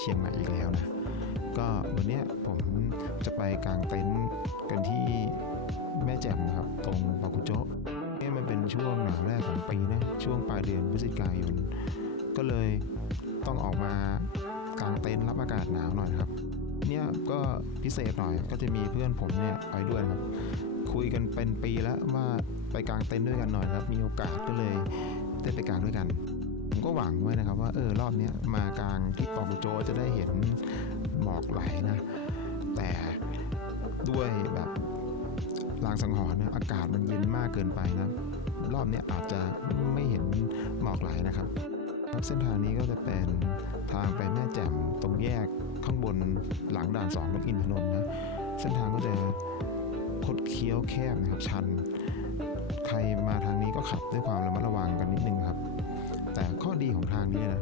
เชียงใหม่อีกแล้วนะ ก็วันนี้ผมจะไปกางเต็นท์กันที่แม่แจ่มนะครับ ตรงปากุโจะเนี่ยมันเป็นช่วงหนาวแรกของปีนะ ช่วงปลายเดือนพฤศจิกายน ก็เลยต้องออกมากางเต็นท์รับอากาศหนาวหน่อยครับเนี่ยก็พิเศษหน่อยก็จะมีเพื่อนผมเนี่ยไปด้วยครับ คุยกันเป็นปีแล้วว่าไปกางเต็นท์ด้วยกันหน่อยครับ มีโอกาสก็เลยได้ไปกางด้วยกัน ก็หวังไว้นะครับว่าเออรอบนี้มากลางที่ปอกุโจจะได้เห็นหมอกไหลนะ แต่ด้วยแบบลางสังหรณ์นะอากาศมันเย็นมากเกินไปนะ รอบนี้อาจจะไม่เห็นหมอกไหลนะครับครับเส้นทางนี้ก็จะเป็นทางไปแม่แจ่มตรงแยกข้างบนหลังด่านสองนกอินทนนท์นะเส้นทางก็จะคดเคี้ยวแคบนะครับชัน ใครมาทางนี้ก็ขับด้วยความระมัดระวังกันนิดนึง ข้อดีของทางนี้นะ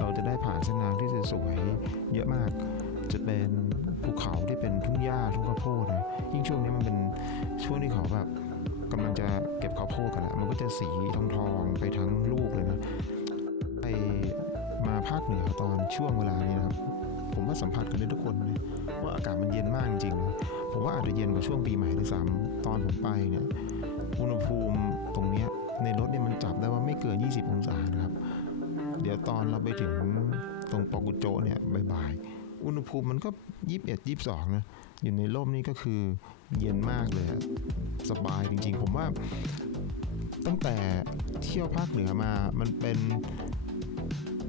เราจะได้ผ่านเส้นทางที่สวยๆเยอะมาก จะเป็นภูเขาที่เป็นทุ่งหญ้าทุ่งข้าวโพดนะยิ่งช่วงนี้มันเป็นช่วงที่เขาแบบกำลังจะเก็บข้าวโพดกันแล้วมันก็จะสีทองทองๆไปทั้งลูกเลยนะไปมาภาคเหนือตอนช่วงเวลานี้นะครับผมว่าสัมผัสกันได้ทุกคนเลยว่าอากาศมันเย็นมากจริงๆนะผมว่าอาจจะเย็นกว่าช่วงปีใหม่ด้วยซ้ำตอนผมไปเนี่ยอุณหภูมิตรงเนี้ย ในรถเนี่ยมันจับได้ว่าไม่เกิน 20 องศานะครับ เดี๋ยวตอนเราไปถึงตรงปอกุโจเนี่ยบ่ายๆ อุณหภูมิมันก็ 21 22 นะ อยู่ในร่มนี่ก็คือเย็นมากเลยสบายจริงๆ ผมว่าตั้งแต่เที่ยวภาคเหนือมา มันเป็น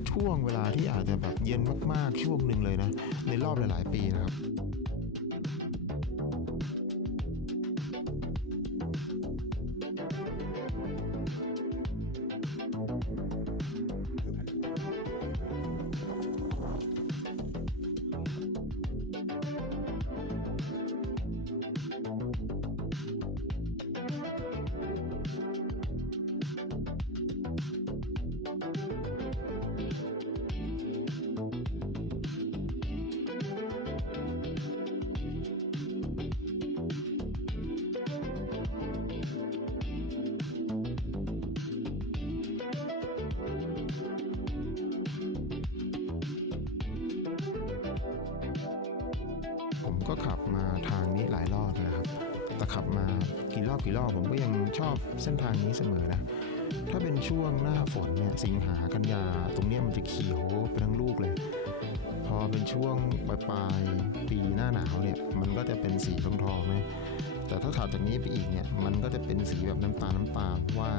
ช่วงเวลาที่อาจจะแบบเย็นมากๆ ช่วงหนึ่งเลยนะ ในรอบหลาย ๆ ปีนะครับ ก็ขับมาทางนี้หลายรอบนะครับแต่ขับมากี่รอบกี่รอบผมก็ยังชอบเส้นทางนี้เสมอนะ ถ้าเป็นช่วงหน้าฝนเนี่ยสิงหากันยาตรงนี้มันจะเขียวไปทั้งลูกเลย พอเป็นช่วงปลายปลายปีหน้าหนาวเนี่ยมันก็จะเป็นสีทองทองๆนะแต่ถ้าถัดจากนี้ไปอีกเนี่ยมันก็จะเป็นสีแบบน้ำตาลน้ำตาลว่า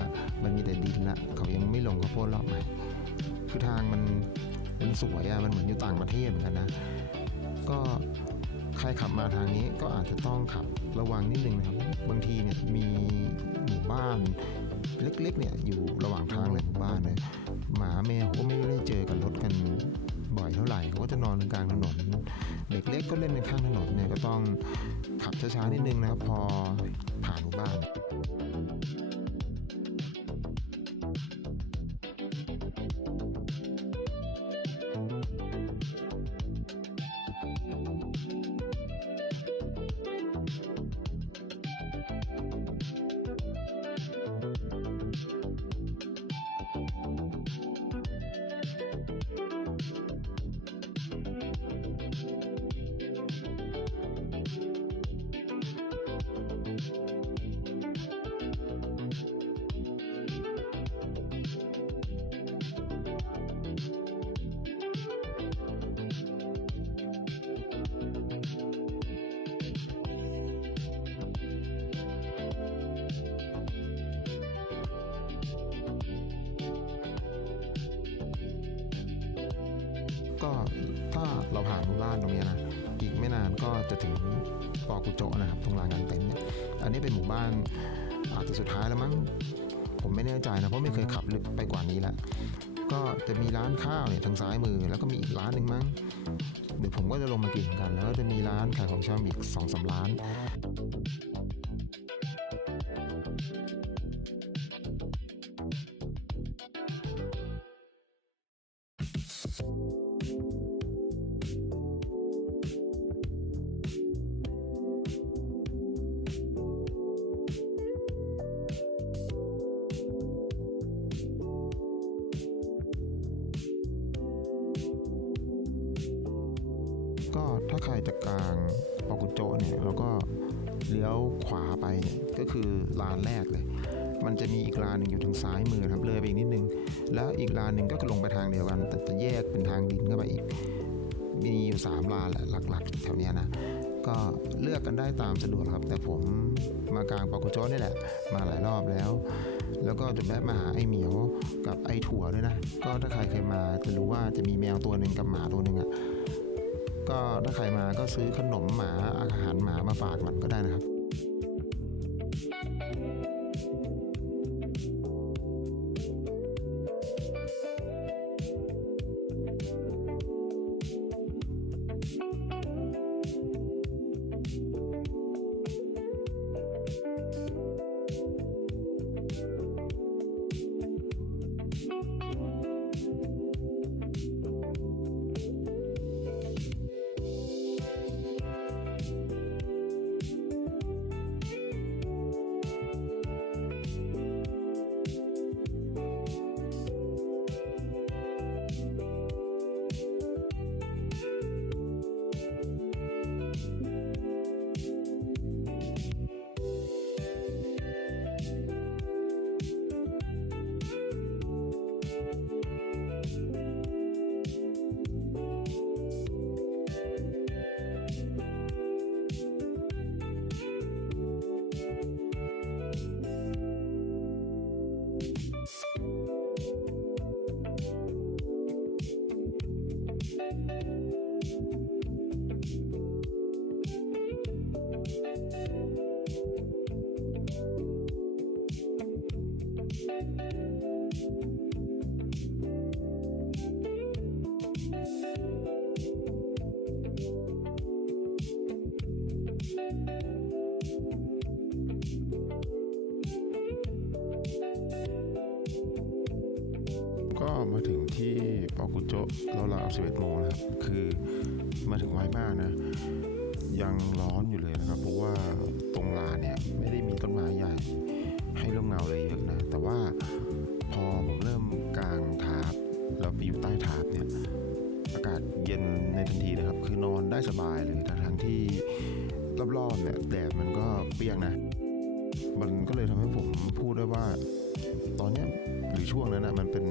มันมีแต่ดินละเขายังไม่ลงข้าวโพดรอบใหม่คือทางมันมันสวยอะมันเหมือนอยู่ต่างประเทศเหมือนกันนะ ก็ ใครขับมาทางนี้ก็อาจจะต้องขับระวังนิดนึงนะครับ บางทีเนี่ยมีหมู่บ้านเล็กๆเนี่ยอยู่ระหว่างทางเลยหมู่บ้านเลยหมาแมวก็ไม่ได้เจอกับรถกันบ่อยเท่าไหร่เขาก็จะนอนกลางถนน เด็กเล็กก็เล่นในข้างถนนเนี่ยก็ต้องขับช้าๆนิดนึงนะครับพอผ่านหมู่บ้าน เราผ่านหมู่บ้านตรงนี้นะอีกไม่นานก็จะถึงปอกุโจนะครับตรงลานกางเต็นท์เนี่ยอันนี้เป็นหมู่บ้านอาจจะสุดท้ายแล้วมั้งผมไม่แน่ใจนะเพราะไม่เคยขับลึกไปกว่านี้แล้วก็จะมีร้านข้าวเนี่ยทางซ้ายมือ แล้วก็มีอีกร้านหนึ่งมั้งเดี๋ยวผมก็จะลงมากินเหมือนกัน แล้วก็จะมีร้านขายของชำอีกสองสามร้าน ก็ถ้าใครจะกลางปากุโจเนี่ยเราก็เลี้ยวขวาไปเนี่ยก็คือลานแรกเลย มันจะมีอีกลานหนึ่งอยู่ทางซ้ายมือครับเลยไปอีกนิดนึง แล้วอีกลานหนึ่งก็ลงไปทางเดียวกัน แต่จะแยกเป็นทางดินเข้าไปอีก มีอยู่สามลานแหละหลักๆแถวเนี้ยนะก็เลือกกันได้ตามสะดวกครับ แต่ผมมากลางปากุโจนี่แหละ มาหลายรอบแล้ว แล้วก็จะแวะมาหาไอ้เหมียวกับไอ้ถั่วด้วยนะ ก็ถ้าใครเคยมาจะรู้ว่าจะมีแมวตัวหนึ่งกับหมาตัวหนึ่งอะ ก็ถ้าใครมาก็ซื้อขนมหมาอาหารหมามาฝากมันก็ได้นะครับ มาถึงที่ปอกุโจะราวๆ11โมงนะครับ คือมาถึงไวมากนะ ยังร้อนอยู่เลยนะครับ เพราะว่าตรงลานเนี่ยไม่ได้มีต้นไม้ใหญ่ ให้ร่มเงาเลยเยอะนะ แต่ว่าพอผมเริ่มกางทาบแล้วไปอยู่ใต้ทาบเนี่ย อากาศเย็นในทันทีนะครับ คือนอนได้สบายเลยทั้งที่รอบๆเนี่ยแดดมันก็เปรี้ยงนะ มันก็เลยทำให้ผมพูดได้ว่า ตอนนี้หรือช่วงนั้นนะมันเป็น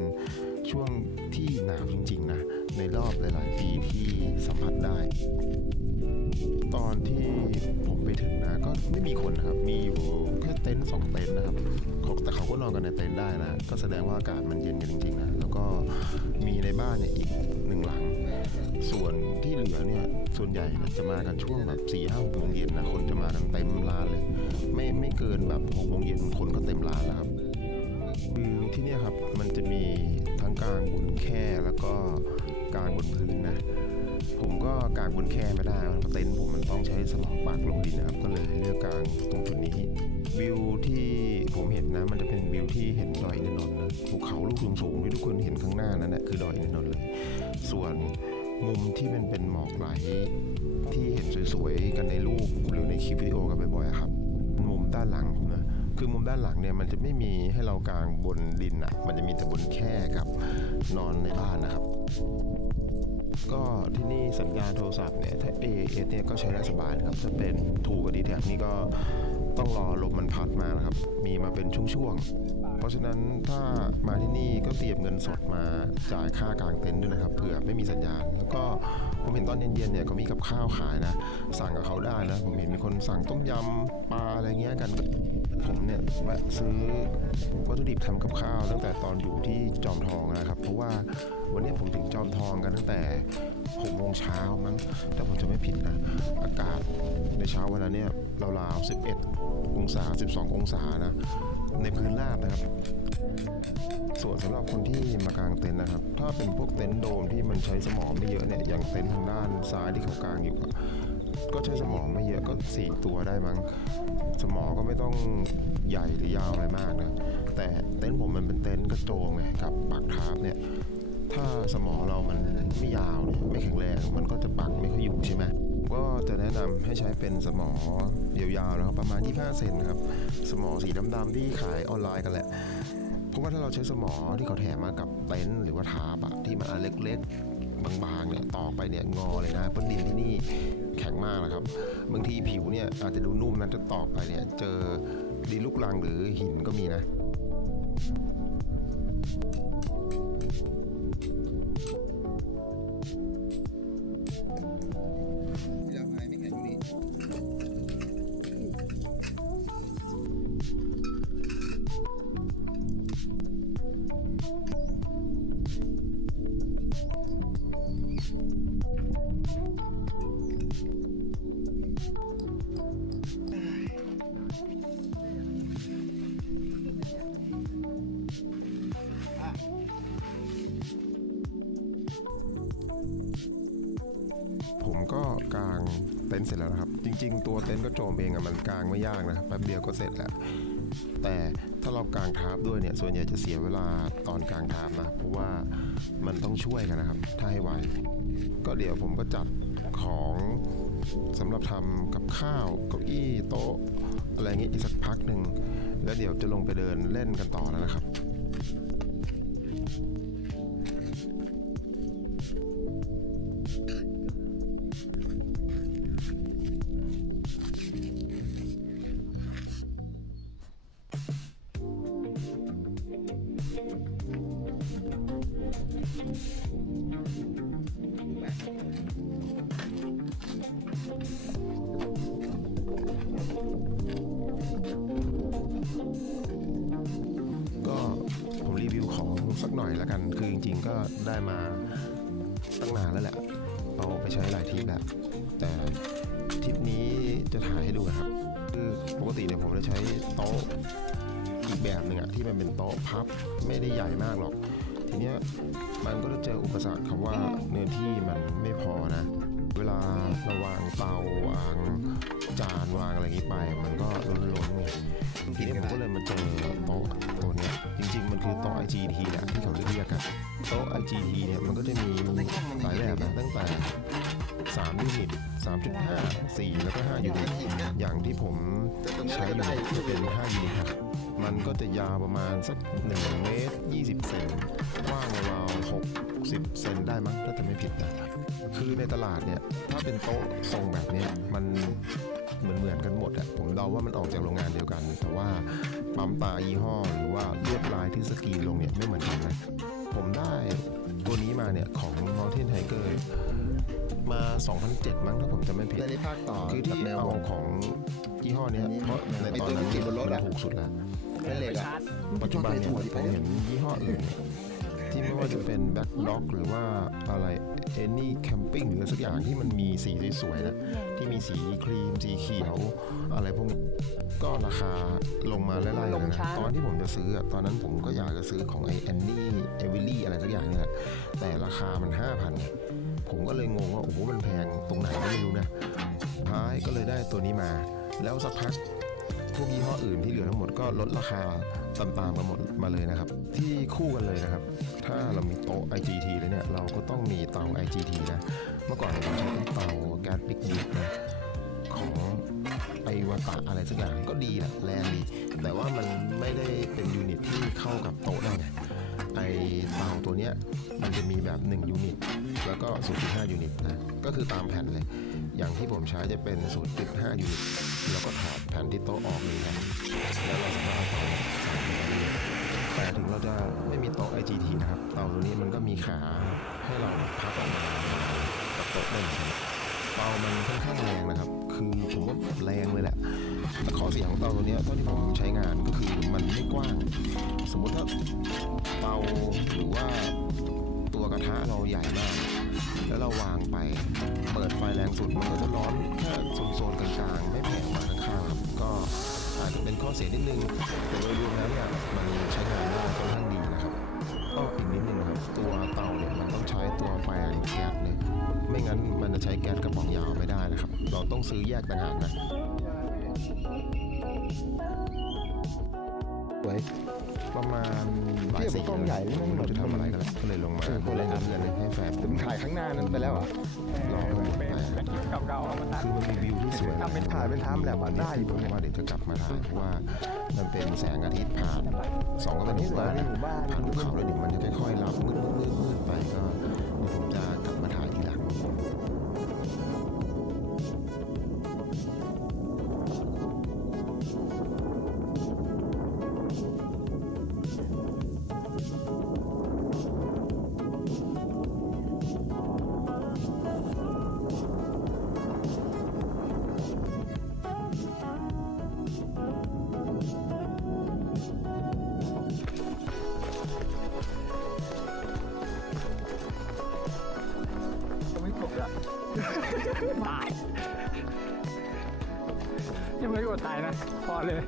ช่วงที่หนาวจริง ๆ นะ ในรอบหลาย ๆ ปีที่สัมผัสได้ ตอนที่ผมไปถึงนะ ก็ไม่มีคนนะครับ มีอยู่แค่เต็นท์สองเต็นท์นะครับแต่เขาก็นอนกันในเต็นท์ได้นะ ก็แสดงว่าอากาศมันเย็นกันจริง ๆ นะ แล้วก็มีในบ้านเนี่ยอีกหนึ่งหลัง ส่วนที่เหลือเนี่ย ส่วนใหญ่จะมากันช่วงแบบสี่ห้าโมงเย็นนะ คนจะมากันเต็มร้านเลย ไม่ไม่เกินแบบหกโมงเย็นคนก็เต็มร้านแล้วครับ คือที่เนี่ยครับมันจะมีทั้งกลางบนแค่แล้วก็กลางบนพื้นนะ ผมก็กางบนแค่ไม่ได้เพราะเต็นท์ผมมันต้องใช้สลองปากลงดินนะครับก็เลยเลือกกลางตรงจุดนี้วิวที่ผมเห็นนะ มันจะเป็นวิวที่เห็นดอยอินทนนท์นะภูเขาลูกสูงๆที่ทุกคนเห็นข้างหน้านั่นแหละคือดอยอินทนนท์เลย ส่วนมุมที่มันเป็นหมอกไหลที่เห็นสวยๆกันในรูปหรือในคลิปวิดีโอกันบ่อยๆครับ มุมด้านหลัง คือมุมด้านหลังเนี่ยมันจะไม่มีให้เรากางบนดินอะ มันจะมีแต่บนแค่กับนอนในบ้านนะครับ ก็ที่นี่สัญญาณโทรศัพท์เนี่ยถ้า AS เนี่ยก็ใช้ได้สบายครับถ้าเป็นถูกกับดีแท็นี่ก็ต้องรอลมมันพัดมานะครับ มีมาเป็นช่วงๆ เพราะฉะนั้นถ้ามาที่นี่ก็เตรียมเงินสดมาจ่ายค่ากางเต็นท์ด้วยนะครับเผื่อไม่มีสัญญาณ แล้วก็ผมเห็นตอนเย็นๆเนี่ยเขามีกับข้าวขายนะ สั่งกับเขาได้นะ ผมเห็นมีคนสั่งต้มยำปลาอะไรเงี้ยกัน ผมเนี่ยแวะซื้อวัตถุดิบทำกับข้าวตั้งแต่ตอนอยู่ที่จอมทองนะครับ เพราะว่าวันนี้ผมถึงจอมทองกันตั้งแต่6โมงเช้ามั้งถ้าผมจะไม่ผิดนะ อากาศในเช้าวันนั้นเนี่ยราวๆ11 องศา 12 องศานะ ในพื้นราบนะครับ ส่วนสำหรับคนที่มากางเต็นท์นะครับ ถ้าเป็นพวกเต็นท์โดมที่มันใช้สมองไม่เยอะเนี่ย อย่างเต็นท์ทางด้านซ้ายที่เขากางอยู่ ก็ใช้สมองไม่เยอะก็ 4 ตัวได้มั้ง สมองก็ไม่ต้องใหญ่หรือยาวอะไรมากนะ แต่เต็นท์ผมมันเป็นเต็นท์กระโจงไงกับปักทาร์ปเนี่ย ถ้าสมองเรามันไม่ยาวเนี่ยไม่แข็งแรงมันก็จะปักไม่ค่อยอยู่ใช่ไหมก็จะแนะนำให้ใช้เป็นสมอยาวๆนะครับประมาณ 25 เซนครับ สมอสีดำๆที่ขายออนไลน์กันแหละเพราะว่าถ้าเราใช้สมอที่เขาแถมมากับเต็นท์หรือว่าทาร์ปอะที่มันอันเล็กๆบางๆเนี่ยตอกไปเนี่ยงอเลยนะเพราะดินที่นี่ แข็งมากนะครับ บางทีผิวเนี่ยอาจจะดูนุ่มนะจะตอกไปเนี่ยเจอดินลูกรังหรือหินก็มีนะ ก็กางเต็นท์เสร็จแล้วนะครับ จริง ๆ ตัวเต็นท์ก็โจมเองอะมันกางไม่ยากนะแป๊บเดียวก็เสร็จแล้ว แต่ถ้าเรากางทาร์ปด้วยเนี่ยส่วนใหญ่จะเสียเวลาตอนกางทาร์ปนะเพราะว่ามันต้องช่วยกันนะครับ ถ้าให้ไหวก็เดี๋ยวผมก็จัดของสำหรับทำกับข้าวเก้าอี้โต๊ะ อะไรอย่างงี้อีกสักพักหนึ่งแล้วเดี๋ยวจะลงไปเดินเล่นกันต่อแล้วนะครับ ได้มาตั้งนานแล้วแหละเอาไปใช้หลายทริปแล้วแต่ทริปนี้จะถ่ายให้ดูนะครับปกติเนี่ยผมจะใช้โต๊ะอีกแบบหนึ่งอะที่มันเป็นโต๊ะพับไม่ได้ใหญ่มากหรอก ทีเนี้ยมันก็จะเจออุปสรรคคำว่าเนื้อที่มันไม่พอนะ เวลาเราวางเตาวางจานวางอะไรอย่างนี้ไป มันก็ล้นๆไงทีนี้ผมก็เลยมาเจอโต๊ะตัวเนี้ยจริง ๆ มันคือโต๊ะ IGT แหละที่เขาเรียกกันโต๊ะ IGT เนี่ยมันก็จะมีหลายแบบนะตั้งแต่3ยูนิต3.5 4 แล้วก็5ยูนิตอย่างที่ผมใช้อยู่จะเป็น5ยูนิตครับมันก็จะยาวประมาณสัก 1 เมตร 20 เซนกว้างราวๆ60 เซนได้มั้งถ้าจะไม่ผิดนะคื อในตลาดเนี่ย ถ้าเป็นโต๊ะทรงแบบเนี้ยมันเหมือนเหมือนๆกันหมดอะผมเดาว่ามันออกจากโรงงานเดียวกัน แต่ว่าปั๊มตายี่ห้อหรือว่าลวดลายที่สกรีนลงเนี่ยไม่เหมือนกันนะผมได้ตัวนี้มาเนี่ยของ Mountain Tiger มา 2007 มั้งถ้าผมจะไม่ผิดแต่ในภาคต่อคือที่แนวเอาของยี่ห้อเนี้ยเพราะในตอนนั้นไอ้ตัวที่ติดบนรถอะมันถูกสุดแล้วแม่เหล็กอะปัจจุบันเนี่ยผมเห็นยี่ห้ออื่นเนี่ย ที่ไม่ว่าจะเป็นแบ็คล็อกหรือว่าอะไรเอนี่แคมปิ้งหรือสักอย่างที่มันมีสีสวยๆนะที่มีสีครีมสีเขียว อะไรพวกนี้ก็ราคาลงมาไล่ๆเลยนะตอนที่ผมจะซื้ออะตอนนั้นผมก็อยากจะซื้อของไอแอนนี่เอวิลี่อะไรสักอย่างเนี่ยแหละแต่ราคามัน5,000เนี่ยผมก็เลยงงว่าโอ้โหมันแพงตรงไหนก็ไม่รู้นะท้ายก็เลยได้ตัวนี้มา แล้วสักพัก พวกยี่ห้ออื่นที่เหลือทั้งหมดก็ลดราคาตามๆกันหมดมาเลยนะครับ ที่คู่กันเลยนะครับ ถ้าเรามีโต๊ะ IGT แล้วเนี่ย เราก็ต้องมีเตา IGT นะ เมื่อก่อนผมใช้เป็นเตาแก๊สปิกนิกนะของไอวาตะอะไรสักอย่างก็ดีแหละแรงดี แต่ว่ามันไม่ได้เป็นยูนิตที่เข้ากับโต๊ะได้ไงไอเตาตัวเนี้ยมันจะมีแบบ 1 ยูนิต แล้วก็ 0.5 ยูนิตนะ ก็คือตามแผ่นเลย อย่างที่ผมใช้จะเป็น 0.5 ยูนิต แล้วก็ถอดแผ่นที่โต๊ะออกเลยนะแล้วเราสามารถเอาเตาใส่ไปได้เลยแต่ถึงเราจะไม่มีโต๊ะ IGT นะครับเตาตัวนี้มันก็มีขาให้เราพับออกมากับโต๊ะได้เหมือนกันเตามันค่อนข้างแรงนะครับ คือผมว่าแรงเลยแหละแต่ข้อเสียของเตาตัวนี้เท่าที่ผมใช้งานก็คือมันไม่กว้าง สมมติถ้าเตาหรือว่าตัวกระทะเราใหญ่มาก แล้วเราวางไปเปิดไฟแรงสุดมันก็จะร้อนแค่โซนๆกลางๆ ไม่แผ่มากข้างๆครับก็อาจจะเป็นข้อเสียนิดนึง แต่โดยรวมแล้วเนี่ยมันใช้งานได้ค่อนข้างดีนะครับก็อีกนิดนึงนะครับ ตัวเตาเนี่ยมันต้องใช้ตัวไฟแก๊สเลยไม่งั้นมันจะใช้แก๊สกระป๋องยาวไม่ได้นะครับ เราต้องซื้อแยกต่างหากนะสวย ประมาณบ่ายเทียบกับสี่กล้องใหญ่นี่มันไม่รู้จะทำอะไรกันแล้วก็เลยลงมาเออคนละเล่นอักับนเพื่อนเลยให้แฟนแต่มันถ่ายข้างหน้านั้นไปแล้วเหรอะลองดูแต่เก่าๆเอามาตัดคือมันมีวิวที่สวยทำเป็นถ่ายเป็นไทม์แลปอะได้อยู่ผมว่าเดี๋ยวจะกลับมาถ่ายเพราะว่ามันเป็นแสงอาทิตย์ผ่านสองก็เป็นหมู่บ้านนี่หมู่บ้านผ่านภูเขาแล้วเดี๋ยวมันจะค่อยๆรับมืดมืดมืดมืดไปก็เดี๋ยวผมจะ ตาย ยังไม่กดตายนะ พอเลย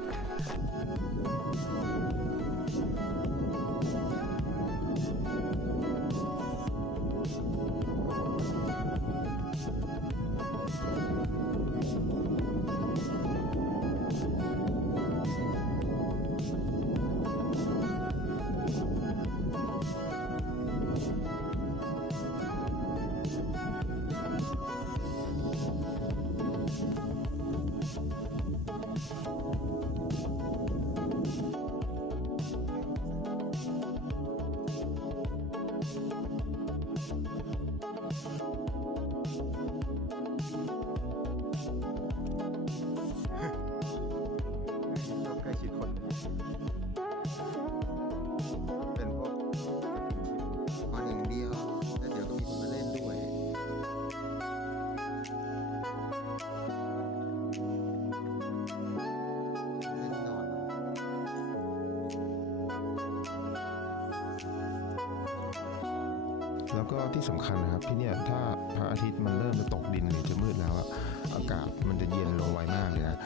แล้วก็ที่สำคัญนะครับที่เนี่ยถ้าพระอาทิตย์มันเริ่มจะตกดินหรือจะมืดแล้วอะอากาศมันจะเย็นลงไวมากเลยนะ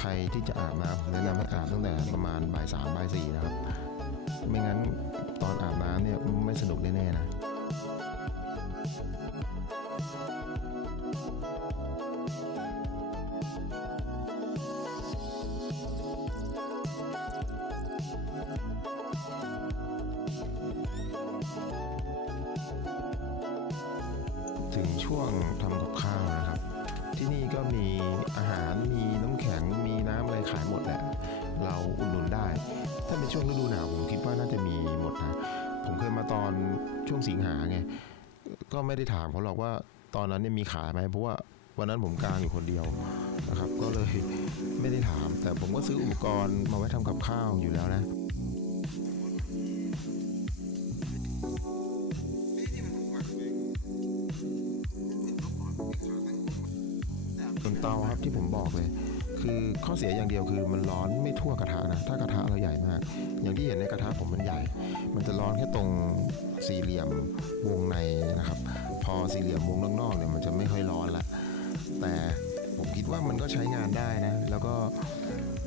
ใครที่จะอาบน้ำผมแนะนำให้อาบตั้งแต่ประมาณบ่ายสามบ่ายสี่นะครับ ไม่งั้นตอนอาบน้ำเนี่ยไม่สนุกแน่ๆนะ ถึงช่วงทำกับข้าวนะครับ ที่นี่ก็มีอาหารมีน้ำแข็งมีน้ำอะไรขายหมดแหละ เราอุดหนุนได้ ถ้าเป็นช่วงฤดูหนาวผมคิดว่าน่าจะมีหมดนะ ผมเคยมาตอนช่วงสิงหาไง ก็ไม่ได้ถามเขาหรอกว่าตอนนั้นเนี่ยมีขายไหมเพราะว่าวันนั้นผมกลางอยู่คนเดียวนะครับ ก็เลยไม่ได้ถาม แต่ผมก็ซื้ออุปกรณ์มาไว้ทำกับข้าวอยู่แล้วนะ เตาครับที่ผมบอกเลย คือข้อเสียอย่างเดียวคือมันร้อนไม่ทั่วกระทะนะ ถ้ากระทะเราใหญ่มาก อย่างที่เห็นในกระทะผมมันใหญ่ มันจะร้อนแค่ตรงสี่เหลี่ยมวงในนะครับ พอสี่เหลี่ยมวงนอกๆเนี่ยมันจะไม่ค่อยร้อนละแต่ผมคิดว่ามันก็ใช้งานได้นะ แล้วก็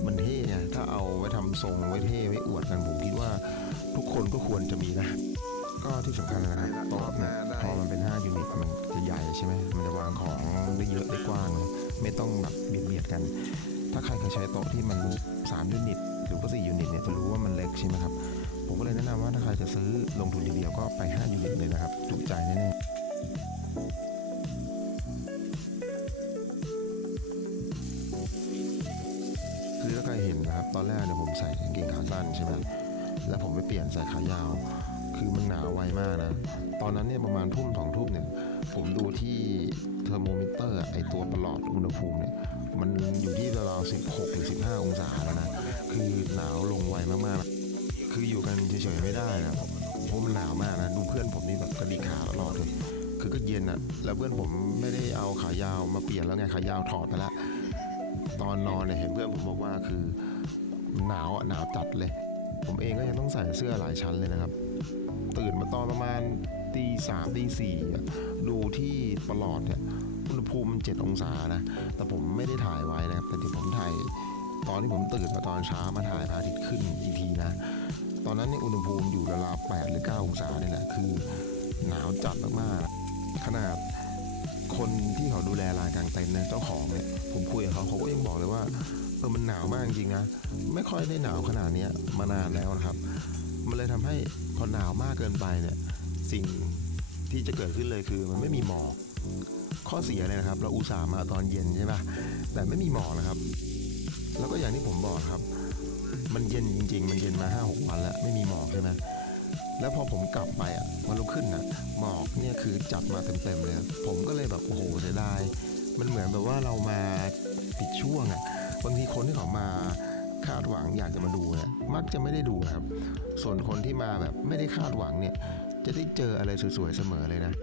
มันเท่เนี่ยถ้าเอาไว้ทำทรงไว้เท่ไว้อวดกันผมคิดว่าทุกคนก็ควรจะมีนะก็ที่สำคัญนะครับโต๊ะเนี่ยพอมันเป็น 5 ยูนิตมันจะใหญ่ใช่ไหมมันจะวางของได้เยอะได้กว้างเลย ไม่ต้องแบบเบียดเบียดกัน ถ้าใครเคยใช้โต๊ะที่มัน3ยูนิตหรือว่า4ยูนิตเนี่ยจะรู้ว่ามันเล็กใช่ไหมครับ ผมก็เลยแนะนำว่าถ้าใครจะซื้อลงทุนทีเดียวก็ไป 5 ยูนิตเลยนะครับจุใจแน่ๆคือถ้าใครเห็นนะครับ ตอนแรกเนี่ยผมใส่กางเกงขาสั้นใช่ไหมแล้วผมไปเปลี่ยนใส่ขายาว คือมันหนาวไวมากนะ ตอนนั้นเนี่ยประมาณทุ่มสองทุ่มเนี่ย ผมดูที่เทอร์โมมิเตอร์ไอตัวประหลอดอุณหภูมิเนี่ย มันอยู่ที่ราวๆ16หรือ15องศาแล้วนะ คือหนาวลงไวมากๆนะคืออยู่กันเฉยๆไม่ได้นะเพราะมันหนาวมากนะ ดูเพื่อนผมนี่แบบกระดิกขาตลอดเลย คือก็เย็นอะแล้วเพื่อนผมไม่ได้เอาขายาวมาเปลี่ยนแล้วไงขายาวถอดไปละ ตอนนอนเนี่ยเห็นเพื่อนผมบอกว่าคือหนาวอะหนาวจัดเลย ผมเองก็ยังต้องใส่เสื้อหลายชั้นเลยนะครับ ตื่นมาตอนประมาณตีสามตีสี่ดูที่ประหลอดเนี่ยอุณหภูมิมันเจ็ดองศานะ แต่ผมไม่ได้ถ่ายไว้นะครับ แต่เดี๋ยวผมถ่ายตอนที่ผมตื่นมาตอนเช้ามาถ่ายพระอาทิตย์ขึ้นอีกทีนะ ตอนนั้นเนี่ยอุณหภูมิอยู่ราวๆแปดหรือเก้าองศาเนี่ยแหละคือหนาวจัดมากๆ ขนาดคนที่เขาดูแลลานกลางเต็นท์นะเจ้าของเนี่ยผมคุยกับเขาเขาก็ยังบอกเลยว่า เออมันหนาวมากจริงนะ ไม่ค่อยได้หนาวขนาดนี้มานานแล้วนะครับ มันเลยทำให้พอหนาวมากเกินไปเนี่ย สิ่งที่จะเกิดขึ้นเลยคือมันไม่มีหมอกข้อเสียเลยนะครับ เราอุตส่าห์มาตอนเย็นใช่ปะแต่ไม่มีหมอกนะครับ แล้วก็อย่างที่ผมบอกครับ มันเย็นจริง ๆ มันเย็นมาห้าหกวันแล้วไม่มีหมอกใช่ไหมแล้วพอผมกลับไปอะวันรุ่งขึ้นอะหมอกเนี่ยคือจัดมาเต็มๆเลย ผมก็เลยแบบโอ้โหเสียดายมันเหมือนแบบว่าเรามาผิดช่วงอะ บางทีคนที่เขามาคาดหวังอยากจะมาดูเนี่ยมักจะไม่ได้ดูครับ ส่วนคนที่มาแบบไม่ได้คาดหวังเนี่ย จะได้เจออะไรสวยๆเสมอเลยนะ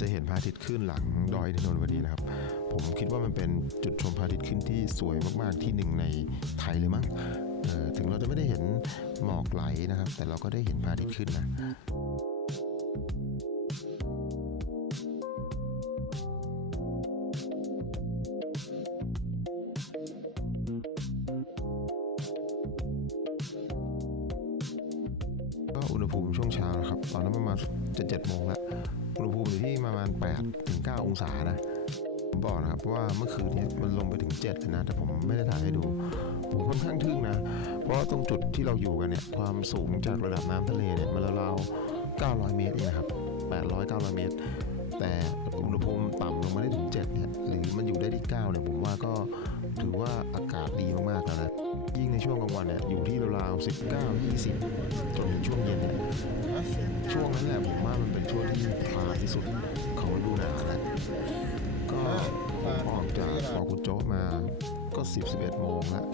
จะเห็นพระอาทิตย์ขึ้นหลังดอยอินทนนท์พอดีนะครับ ผมคิดว่ามันเป็นจุดชมพระอาทิตย์ขึ้นที่สวยมากๆที่หนึ่งในไทยเลยมั้งเออถึงเราจะไม่ได้เห็นหมอกไหลนะครับ แต่เราก็ได้เห็นพระอาทิตย์ขึ้นนะ 7เลยนะแต่ผมไม่ได้ถ่ายให้ดู ผมค่อนข้างทึ่งนะ เพราะตรงจุดที่เราอยู่กันเนี่ยความสูงจากระดับน้ำทะเลเนี่ยมันราวๆ900 เมตรเองนะครับ800 900 เมตร แต่อุณหภูมิต่ำลงมาได้ถึง7เนี่ยหรือมันอยู่ได้ที่9เนี่ยผมว่าก็ถือว่าอากาศดีมากๆแล้วนะยิ่งในช่วงกลางวันเนี่ยอยู่ที่ราวๆ19 20 จนถึงช่วงเย็นเนี่ยช่วงนั้นแหละผมว่ามันเป็นช่วงที่พาที่สุดของฤดูหนาวแล้วก็ ออกจากปอกุโจะมาก็ 10 11 โมงแล้ว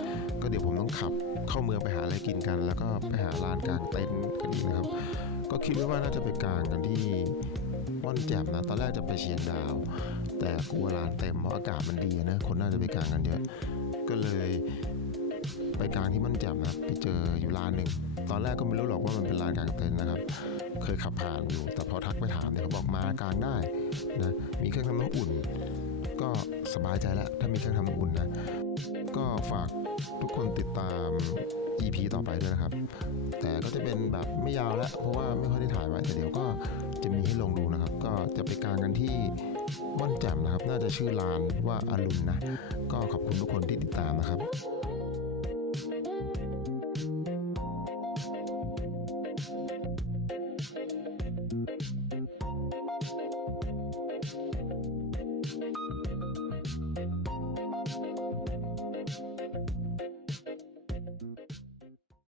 ก็เดี๋ยวผมต้องขับเข้าเมืองไปหาอะไรกินกัน แล้วก็ไปหาลานกลางเต็นท์กันอีกนะครับ ก็คิดไว้ว่าน่าจะไปกลางกันที่ม่อนแจ่มนะ ตอนแรกจะไปเชียงดาว แต่กลัวลานเต็มเพราะอากาศมันดีนะ คนน่าจะไปกลางกันเยอะ ก็เลยไปกลางที่ม่นแจ่มนะครับไปเจออยู่ลานหนึ่ง ตอนแรกก็ไม่รู้หรอกว่ามันเป็นลานกลางเต็นท์นะครับ เคยขับผ่านอยู่ แต่พอทักไปถามเนี่ยเขาบอกมากลางได้นะ มีเครื่องทำน้ำอุ่น ก็สบายใจแล้ว ถ้ามีเครื่องทำอุ่นนะ ก็ฝากทุกคนติดตาม EP ต่อไปด้วยนะครับ แต่ก็จะเป็นแบบไม่ยาวแล้ว เพราะว่าไม่ค่อยได้ถ่ายไว้ แต่เดี๋ยวก็จะมีให้ลงดูนะครับ ก็จะไปกลางกันที่ม่อนแจ่มนะครับ น่าจะชื่อลานว่าอรุณนะ ก็ขอบคุณทุกคนที่ติดตามนะครับ